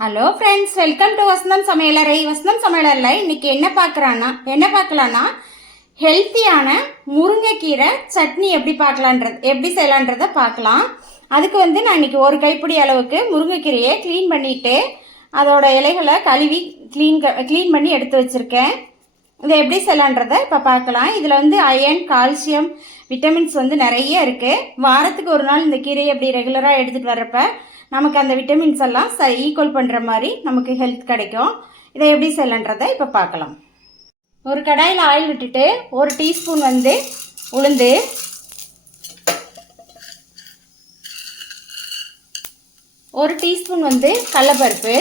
Hello friends, welcome to வசந்தம் சமையலறை. வசந்தம் சமையலறையில் இன்றைக்கி என்ன பார்க்கலான்னா ஹெல்த்தியான முருங்கைக்கீரை சட்னி எப்படி செய்யலான்றதை பார்க்கலாம். அதுக்கு நான் இன்றைக்கி ஒரு கைப்பிடி அளவுக்கு முருங்கைக்கீரையை க்ளீன் பண்ணிவிட்டு அதோட இலைகளை கழுவி க்ளீன் பண்ணி எடுத்து வச்சுருக்கேன். இதை எப்படி செய்யலான்றதை இப்போ பார்க்கலாம். இதில் அயர்ன், கால்சியம், விட்டமின்ஸ் நிறைய இருக்குது. வாரத்துக்கு ஒரு நாள் இந்த கீரையை அப்படி ரெகுலராக எடுத்துகிட்டு வர்றப்ப நமக்கு அந்த விட்டமின்ஸ் எல்லாம் ஈக்குவல் பண்ணுற மாதிரி நமக்கு ஹெல்த் கிடைக்கும். இதை எப்படி செய்யலான்றதை இப்போ பார்க்கலாம். ஒரு கடாயில் ஆயில் விட்டுட்டு 1 டீஸ்பூன் உளுந்து, 1 டீஸ்பூன் கடலைப்பருப்பு,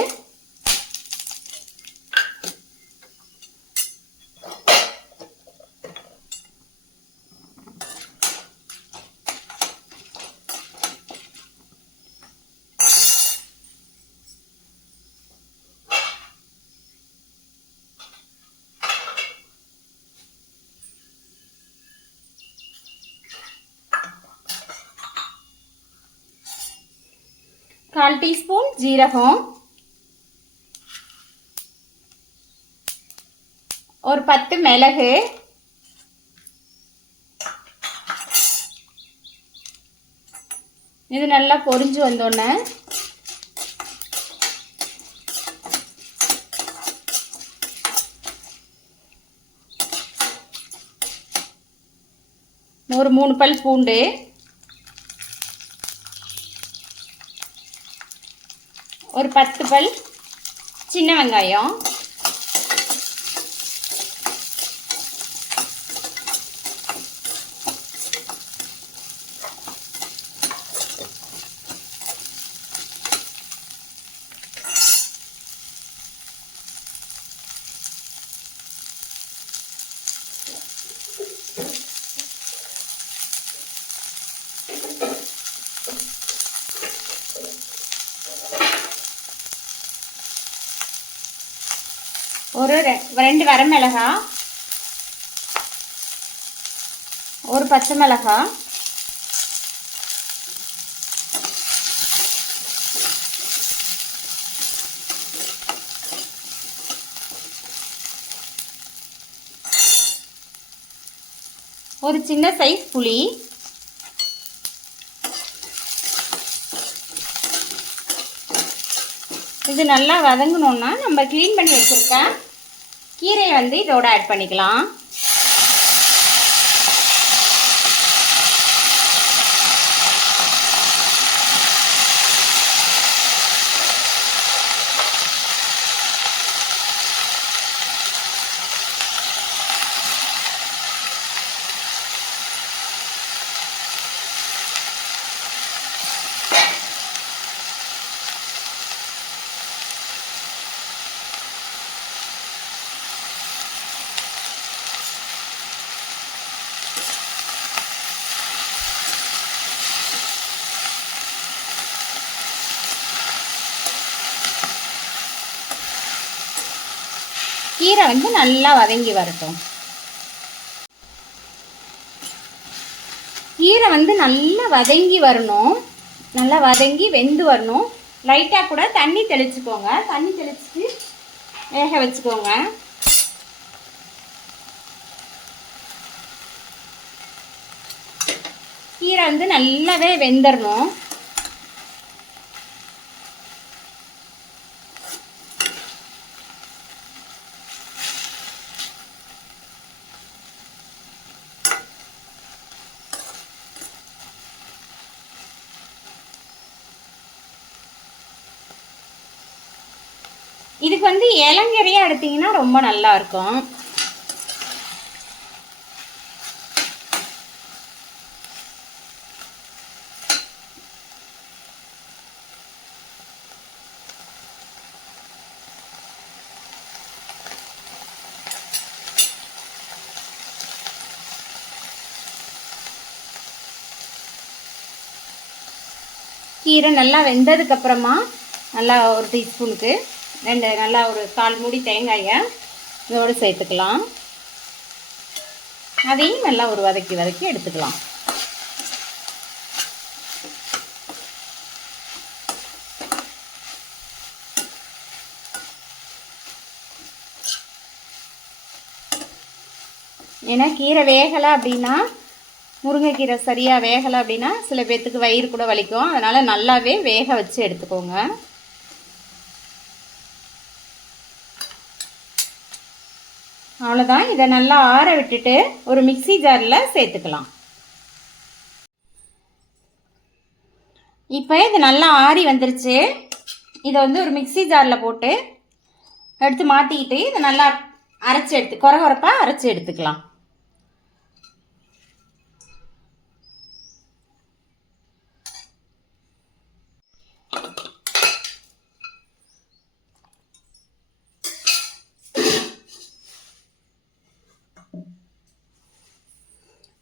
கால் டீஸ்பூன் ஜீரகம், ஒரு 10 மிளகு, இது நல்லா பொரிஞ்சு வந்தோடனே ஒரு 3 பல் பூண்டு, ஒரு 10 பல் சின்ன வெங்காயம், ஒரு 2 வரமிளகாய், ஒரு பச்சை மிளகாய், ஒரு சின்ன சைஸ் புளி, இது நல்லா வதங்கணும்னா நம்ம க்ளீன் பண்ணி வச்சுருக்க கீரையை இதோட ஆட் பண்ணிக்கலாம். கீரை நல்லா வதங்கி வரட்டும். கீரை நல்லா வதங்கி வரணும், நல்லா வதங்கி வெந்து வரணும். லைட்டாக கூட தண்ணி தெளிச்சுக்கோங்க. தண்ணி தெளிச்சுட்டு வேக வச்சுக்கோங்க. கீரை நல்லாவே வெந்துடணும். இதுக்கு இளங்கீரையாக எடுத்தீங்கன்னா ரொம்ப நல்லா இருக்கும். கீரை நல்லா வெந்ததுக்கப்புறமா நல்லா ஒரு டீஸ்பூனுக்கு நல்லா ஒரு 1/4 மூடி தேங்காயை இதோடு சேர்த்துக்கலாம். அதையும் நல்லா ஒரு வதக்கி எடுத்துக்கலாம். ஏன்னா கீரை வேகலை அப்படின்னா, முருங்கைக்கீரை சரியாக வேகலை அப்படின்னா சில பேர்த்துக்கு வயிறு கூட வலிக்கும். அதனால் நல்லாவே வேக வச்சு எடுத்துக்கோங்க. அவ்வளோதான். இதை நல்லா ஆற விட்டுட்டு ஒரு மிக்ஸி ஜாரில் சேர்த்துக்கலாம். இப்போ இது நல்லா ஆறி வந்துருச்சு. இதை வந்து ஒரு மிக்ஸி ஜாரில் போட்டு எடுத்து மாற்றிக்கிட்டு இதை நல்லா அரைச்சி எடுத்து கொரகொரப்பாக அரைச்சி எடுத்துக்கலாம்.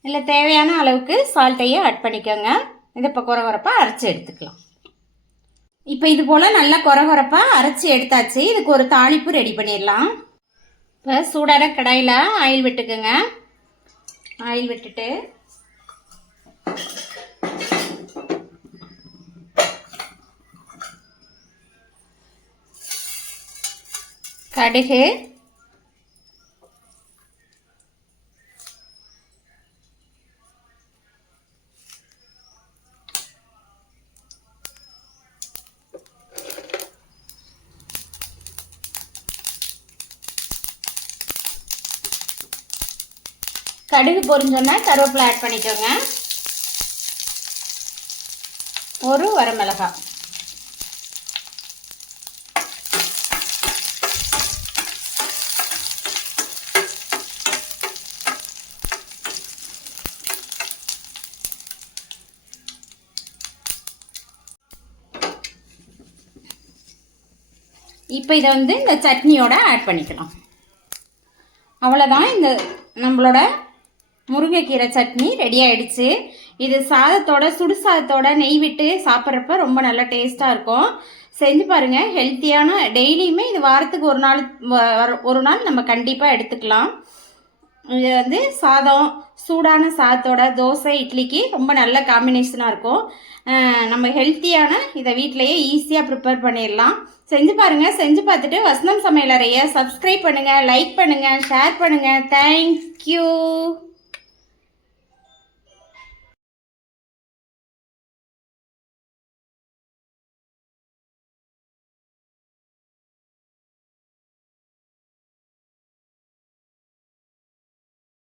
இல்லை தேவையான அளவுக்கு சால்ட்டையும் ஆட் பண்ணிக்கோங்க. இதை இப்போ கொரகொரப்பாக அரைச்சி எடுத்துக்கலாம். இப்போ இது போல் நல்லா கொரகொரப்பாக அரைச்சி எடுத்தாச்சு. இதுக்கு ஒரு தாளிப்பு ரெடி பண்ணிடலாம். இப்போ சூடான கடாயில் ஆயில் விட்டுக்குங்க. ஆயில் விட்டுட்டு கடுகு, கடுகு பொரிஞ்சோன்னா கருவேப்பிலை ஆட் பண்ணிக்கோங்க. ஒரு வரமிளகாய், இப்போ இதை வந்து இந்த சட்னியோட ஆட் பண்ணிக்கலாம். அவ்வளோதான். இந்த நம்மளோட முருங்கைக்கீரை சட்னி ரெடி ஆகிடுச்சு. இது சாதத்தோட சுடு சாதத்தோட நெய் விட்டு சாப்பிட்றப்ப ரொம்ப நல்ல டேஸ்ட்டாக இருக்கும். செஞ்சு பாருங்கள். ஹெல்த்தியான, டெய்லியுமே இது வாரத்துக்கு ஒரு நாள் நம்ம கண்டிப்பாக எடுத்துக்கலாம். இது வந்து சாதம், சூடான சாதத்தோட தோசை, இட்லிக்கு ரொம்ப நல்ல காம்பினேஷனாக இருக்கும். நம்ம ஹெல்த்தியான இதை வீட்டிலையே ஈஸியாக ப்ரிப்பேர் பண்ணிடலாம். செஞ்சு பாருங்கள். செஞ்சு பார்த்துட்டு வசந்தம் சமையலறையை சப்ஸ்கிரைப் பண்ணுங்கள், லைக் பண்ணுங்கள், ஷேர் பண்ணுங்கள். தேங்க்யூ.